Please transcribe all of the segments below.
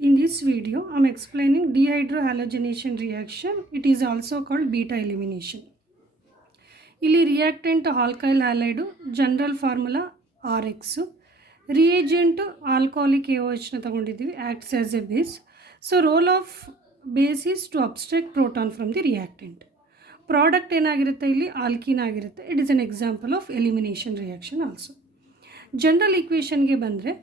In this video, I am explaining dehydrohalogenation reaction. It is also called beta elimination. ಇಲ್ಲಿ reactant alkyl halide general formula RX, reagent alcoholic AOHನ ತಗೊಂಡಿದ್ದೀವಿ, acts as a base. So role of base is to abstract proton from the reactant. Product ಏನಾಗಿರುತ್ತೆ ಇಲ್ಲಿ alkene ಆಗಿರುತ್ತೆ. It is an example of elimination reaction also. General ಈಕ್ವೇಷನ್ಗೆ ಬಂದರೆ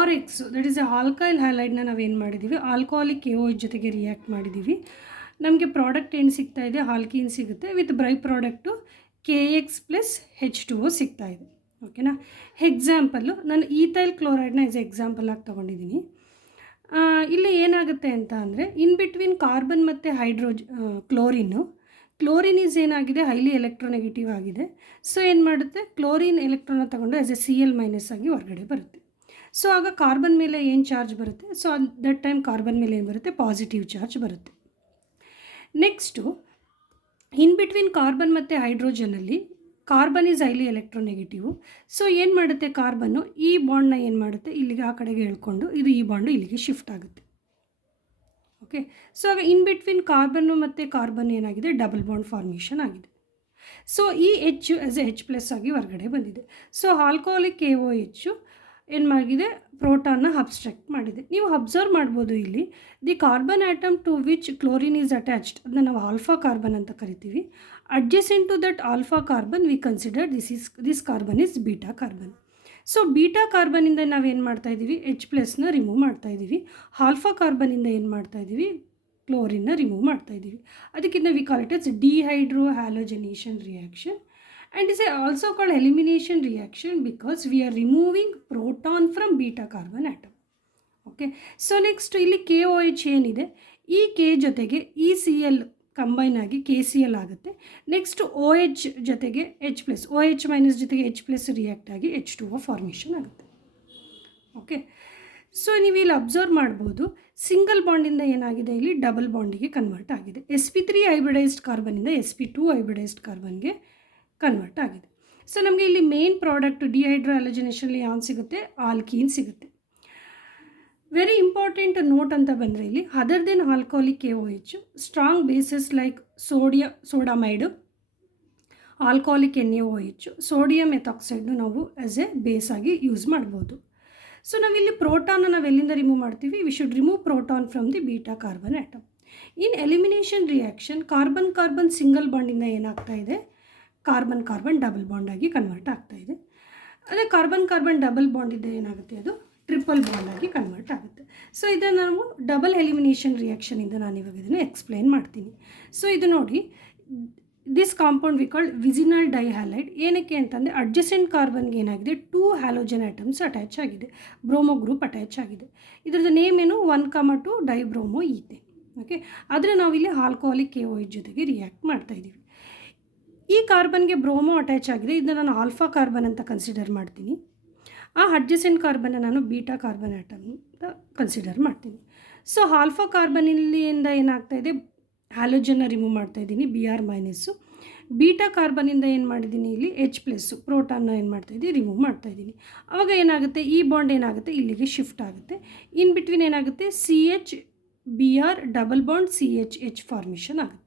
RX that is a alkyl ಹ್ಯಾಲೈಡ್ನ ನಾವೇನು ಮಾಡಿದ್ದೀವಿ, alcoholic AOH ಜೊತೆಗೆ react ಮಾಡಿದ್ದೀವಿ. ನಮಗೆ ಪ್ರಾಡಕ್ಟ್ ಏನು ಸಿಗ್ತಾ ಇದೆ, ಆಲ್ಕೀನ್ ಸಿಗುತ್ತೆ. With by product KX plus H2O ಸಿಗ್ತಾ ಇದೆ. ಓಕೆನಾ. ಎಕ್ಸಾಂಪಲ್ಲು ನಾನು ಈಥೈಲ್ ಕ್ಲೋರೈಡ್ನ ಆಸ್ ಎಕ್ಸಾಂಪಲ್ ಆಗಿ ತೊಗೊಂಡಿದ್ದೀನಿ. ಇಲ್ಲಿ ಏನಾಗುತ್ತೆ ಅಂತ ಅಂದರೆ ಇನ್ ಬಿಟ್ವೀನ್ ಕಾರ್ಬನ್ ಮತ್ತು ಕ್ಲೋರಿನ್ ಈಸ್ ಏನಾಗಿದೆ, ಹೈಲಿ ಎಲೆಕ್ಟ್ರೋನೆಗೆಟಿವ್ ಆಗಿದೆ. ಸೊ ಏನು ಮಾಡುತ್ತೆ, ಕ್ಲೋರಿನ್ ಎಲೆಕ್ಟ್ರಾನ್ನ ತಗೊಂಡು ಆಸ್ ಎ Cl ಮೈನಸ್ ಆಗಿ ಹೊರಗಡೆ ಬರುತ್ತೆ. ಸೊ ಆಗ ಕಾರ್ಬನ್ ಮೇಲೆ ಏನು ಚಾರ್ಜ್ ಬರುತ್ತೆ, ಸೊ ದಟ್ ಟೈಮ್ ಕಾರ್ಬನ್ ಮೇಲೆ ಏನು ಬರುತ್ತೆ, ಪಾಸಿಟಿವ್ ಚಾರ್ಜ್ ಬರುತ್ತೆ. ನೆಕ್ಸ್ಟು ಇನ್ ಬಿಟ್ವೀನ್ ಕಾರ್ಬನ್ ಮತ್ತು ಹೈಡ್ರೋಜನಲ್ಲಿ carbon is highly electronegative. So ಏನು ಮಾಡುತ್ತೆ, ಕಾರ್ಬನ್ನು ಈ ಬಾಂಡ್ನ ಏನು ಮಾಡುತ್ತೆ, ಇಲ್ಲಿಗೆ ಆ ಕಡೆಗೆ ಹೇಳ್ಕೊಂಡು ಇದು ಈ ಬಾಂಡು ಇಲ್ಲಿಗೆ ಶಿಫ್ಟ್ ಆಗುತ್ತೆ. ಓಕೆ. ಸೊ ಆಗ ಇನ್ ಬಿಟ್ವೀನ್ ಕಾರ್ಬನ್ನು ಮತ್ತು ಕಾರ್ಬನ್ ಏನಾಗಿದೆ, ಡಬಲ್ ಬಾಂಡ್ ಫಾರ್ಮೇಷನ್ ಆಗಿದೆ. ಸೊ ಈ H ಆಸ್ ಎ H+ ಆಗಿ ಹೊರಗಡೆ ಬಂದಿದೆ. ಸೊ ಆಲ್ಕೋಹಾಲಿಕ್ AOH ಏನು ಮಾಡಿದೆ, ಪ್ರೋಟಾನ್ನ ಅಬ್ಸ್ಟ್ರಾಕ್ಟ್ ಮಾಡಿದೆ. ನೀವು ಅಬ್ಸರ್ವ್ ಮಾಡ್ಬೋದು ಇಲ್ಲಿ the carbon atom to which chlorine is attached, ಅದನ್ನು ನಾವು ಆಲ್ಫಾ ಕಾರ್ಬನ್ ಅಂತ ಕರಿತೀವಿ. Adjacent to that alpha carbon we consider this carbon is beta carbon. So beta ಕಾರ್ಬನಿಂದ ನಾವೇನು ಮಾಡ್ತಾಯಿದ್ದೀವಿ, H+ನ ರಿಮೂವ್ ಮಾಡ್ತಾಯಿದ್ದೀವಿ. ಆಲ್ಫಾ ಕಾರ್ಬನಿಂದ ಏನು ಮಾಡ್ತಾಯಿದ್ದೀವಿ, ಕ್ಲೋರಿನ್ನ ರಿಮೂವ್ ಮಾಡ್ತಾಯಿದ್ದೀವಿ. ಅದಕ್ಕಿಂತ we call it is dehydrohalogenation reaction. And is also called elimination reaction because we are removing proton from beta carbon atom. Okay. So next ಇಲ್ಲಿ KOH ಏನಿದೆ, ಈ K ಜೊತೆಗೆ ಈ Cl ಕಂಬೈನ್ ಆಗಿ KCl ಆಗುತ್ತೆ. ನೆಕ್ಸ್ಟ್ OH ಜೊತೆಗೆ H+, OH minus ಜೊತೆಗೆ H+ react ಆಗಿ H2O ಫಾರ್ಮೇಷನ್ ಆಗುತ್ತೆ. ಓಕೆ. ಸೊ ನೀವು ಇಲ್ಲಿ ಅಬ್ಸರ್ವ್ ಮಾಡ್ಬೋದು, ಸಿಂಗಲ್ ಬಾಂಡಿಂದ ಏನಾಗಿದೆ, ಇಲ್ಲಿ ಡಬಲ್ ಬಾಂಡಿಗೆ ಕನ್ವರ್ಟ್ ಆಗಿದೆ. sp3 ಹೈಬ್ರಿಡೈಸ್ಡ್ ಕಾರ್ಬನಿಂದ sp2 ಹೈಬ್ರಿಡೈಸ್ಡ್ ಕಾರ್ಬನ್ಗೆ ಕನ್ವರ್ಟ್ ಆಗಿದೆ. ಸೊ ನಮಗೆ ಇಲ್ಲಿ ಮೇನ್ ಪ್ರಾಡಕ್ಟ್ ಡಿಹೈಡ್ರೋಹ್ಯಾಲೋಜಿನೇಷನಲ್ಲಿ ಯಾವ್ದು ಸಿಗುತ್ತೆ, ಆಲ್ಕೀನ್ ಸಿಗುತ್ತೆ. ವೆರಿ ಇಂಪಾರ್ಟೆಂಟ್ ನೋಟ್ ಅಂತ ಬಂದರೆ ಇಲ್ಲಿ other then alcoholic AOH strong bases like sodamide, alcoholic NaOH, sodium ಮೆಥಾಕ್ಸೈಡ್ನು ನಾವು ಆಸ್ ಎ ಬೇಸ್ ಆಗಿ ಯೂಸ್ ಮಾಡ್ಬೋದು. ಸೊ ನಾವಿಲ್ಲಿ ಪ್ರೋಟಾನ್ನ ನಾವು ಎಲ್ಲಿಂದ ರಿಮೂವ್ ಮಾಡ್ತೀವಿ, we should remove proton from the beta carbon atom. In elimination reaction carbon single ಬಾಂಡಿಂದ ಏನಾಗ್ತಾ ಇದೆ, ಕಾರ್ಬನ್ ಡಬಲ್ ಬಾಂಡ್ ಆಗಿ ಕನ್ವರ್ಟ್ ಆಗ್ತಾ ಇದೆ. ಅದೇ ಕಾರ್ಬನ್ ಡಬಲ್ ಬಾಂಡ್ ಇದ್ದರೆ ಏನಾಗುತ್ತೆ, ಅದು ಟ್ರಿಪಲ್ ಬಾಂಡ್ ಆಗಿ ಕನ್ವರ್ಟ್ ಆಗುತ್ತೆ. ಸೊ ಇದನ್ನು ನಾವು ಡಬಲ್ ಎಲಿಮಿನೇಷನ್ ರಿಯಾಕ್ಷನಿಂದ ನಾನು ಇವಾಗ ಇದನ್ನು ಎಕ್ಸ್ಪ್ಲೈನ್ ಮಾಡ್ತೀನಿ. ಸೊ ಇದು ನೋಡಿ, ದಿಸ್ ಕಾಂಪೌಂಡ್ ವಿ ಕಾಲ್ಡ್ ವಿಸಿನಲ್ ಡೈಹ್ಯಾಲೈಡ್. ಏನಕ್ಕೆ ಅಂತಂದರೆ ಅಡ್ಜಸೆಂಟ್ ಕಾರ್ಬನ್ಗೆ ಏನಾಗಿದೆ, 2 ಹ್ಯಾಲೋಜನ್ ಆಟಮ್ಸ್ ಅಟ್ಯಾಚ್ ಆಗಿದೆ, ಬ್ರೋಮೋ ಗ್ರೂಪ್ ಅಟ್ಯಾಚ್ ಆಗಿದೆ. ಇದರದ್ದು ನೇಮ್ ಏನು, 1,2 ಡೈಬ್ರೋಮೋ ಈಥೇನ್. ಓಕೆ. ಆದರೆ ನಾವಿಲ್ಲಿ ಆಲ್ಕೋಹಾಲಿಕ್ AOH ಜೊತೆಗೆ ರಿಯಾಕ್ಟ್ ಮಾಡ್ತಾಯಿದ್ದೀವಿ. ಈ ಕಾರ್ಬನ್ಗೆ ಬ್ರೋಮೋ ಅಟ್ಯಾಚ್ ಆಗಿದೆ, ಇದನ್ನು ನಾನು ಆಲ್ಫಾ ಕಾರ್ಬನ್ ಅಂತ ಕನ್ಸಿಡರ್ ಮಾಡ್ತೀನಿ. ಆ ಅಡ್ಜಸೆಂಟ್ ಕಾರ್ಬನ್ನ ನಾನು ಬೀಟಾ ಕಾರ್ಬನ್ ಆಟಮ್ ಅಂತ ಕನ್ಸಿಡರ್ ಮಾಡ್ತೀನಿ. ಸೊ ಆಲ್ಫಾ ಕಾರ್ಬನಿಂದ ಏನಾಗ್ತಾಯಿದೆ, ಹ್ಯಾಲೋಜನ್ನ ರಿಮೂವ್ ಮಾಡ್ತಾಯಿದ್ದೀನಿ, Br-. ಬೀಟಾ ಕಾರ್ಬನಿಂದ ಏನು ಮಾಡಿದ್ದೀನಿ, ಇಲ್ಲಿ H+, ಪ್ರೋಟಾನ್ನ ಏನು ಮಾಡ್ತಾಯಿದ್ದೀನಿ, ರಿಮೂವ್ ಮಾಡ್ತಾಯಿದ್ದೀನಿ. ಆವಾಗ ಏನಾಗುತ್ತೆ, ಈ ಬಾಂಡ್ ಏನಾಗುತ್ತೆ, ಇಲ್ಲಿಗೆ ಶಿಫ್ಟ್ ಆಗುತ್ತೆ. ಇನ್ ಬಿಟ್ವೀನ್ ಏನಾಗುತ್ತೆ, CH Br double bond CH formation ಆಗುತ್ತೆ.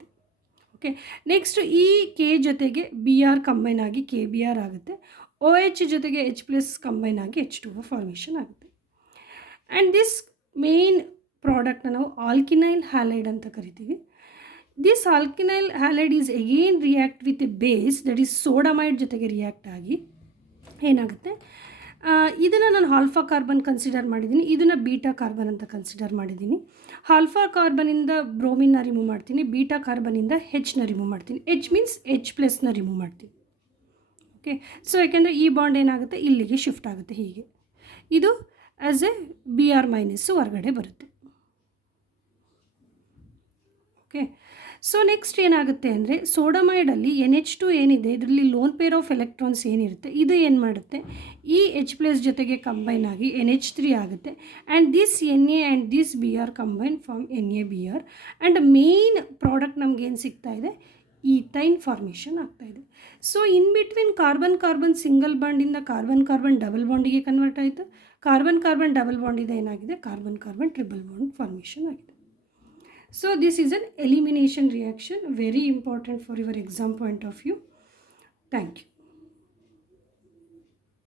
ಓಕೆ. ನೆಕ್ಸ್ಟ್ ಈ K ಜೊತೆಗೆ Br ಕಂಬೈನ್ ಆಗಿ KBr ಆಗುತ್ತೆ. OH ಜೊತೆಗೆ H+ ಕಂಬೈನ್ ಆಗಿ H2O ಫಾರ್ಮೇಷನ್ ಆಗುತ್ತೆ. ಆ್ಯಂಡ್ ದಿಸ್ ಮೇನ್ ಪ್ರಾಡಕ್ಟ್ನ ನಾವು ಆಲ್ಕಿನೈಲ್ ಹ್ಯಾಲೈಡ್ ಅಂತ ಕರಿತೀವಿ. This alkynyl halide is again react with a base that is sodamide ಜೊತೆಗೆ ರಿಯಾಕ್ಟ್ ಆಗಿ ಏನಾಗುತ್ತೆ, ಇದನ್ನು ನಾನು ಆಲ್ಫಾ ಕಾರ್ಬನ್ ಕನ್ಸಿಡರ್ ಮಾಡಿದ್ದೀನಿ, ಇದನ್ನು ಬೀಟಾ ಕಾರ್ಬನ್ ಅಂತ ಕನ್ಸಿಡರ್ ಮಾಡಿದ್ದೀನಿ. ಆಲ್ಫಾ ಕಾರ್ಬನಿಂದ ಬ್ರೋಮಿನ್ನ ರಿಮೂವ್ ಮಾಡ್ತೀನಿ, ಬೀಟಾ ಕಾರ್ಬನಿಂದ Hನ ರಿಮೂವ್ ಮಾಡ್ತೀನಿ. H ಮೀನ್ಸ್ H+ನ ರಿಮೂವ್ ಮಾಡ್ತೀನಿ. ಓಕೆ. ಸೊ ಯಾಕೆಂದರೆ ಈ ಬಾಂಡ್ ಏನಾಗುತ್ತೆ, ಇಲ್ಲಿಗೆ ಶಿಫ್ಟ್ ಆಗುತ್ತೆ. ಹೀಗೆ ಇದು ಆ್ಯಸ್ ಎ Br- ಹೊರಗಡೆ ಬರುತ್ತೆ. ಓಕೆ. ಸೊ ನೆಕ್ಸ್ಟ್ ಏನಾಗುತ್ತೆ ಅಂದರೆ, ಸೋಡಮೈಡಲ್ಲಿ NH2 ಏನಿದೆ, ಇದರಲ್ಲಿ ಲೋನ್ ಪೇರ್ ಆಫ್ ಎಲೆಕ್ಟ್ರಾನ್ಸ್ ಏನಿರುತ್ತೆ, ಇದು ಏನು ಮಾಡುತ್ತೆ, ಈ H+ ಜೊತೆಗೆ ಕಂಬೈನ್ ಆಗಿ NH3 ಆಗುತ್ತೆ. And this Na and this Br combine from NaBr. And main product ನಮಗೇನು ಸಿಗ್ತಾ ಇದೆ, ಈಥೈನ್ ಫಾರ್ಮೇಷನ್ ಆಗ್ತಾಯಿದೆ. So in between carbon carbon single ಬಾಂಡಿಂದ ಕಾರ್ಬನ್ ಕಾರ್ಬನ್ ಡಬಲ್ ಬಾಂಡಿಗೆ ಕನ್ವರ್ಟ್ ಆಯಿತು. ಕಾರ್ಬನ್ ಕಾರ್ಬನ್ ಡಬಲ್ ಬಾಂಡಿಂದ ಏನಾಗಿದೆ, carbon carbon triple bond formation ಆಗಿದೆ. So this is an elimination reaction, very important for your exam point of view. Thank you.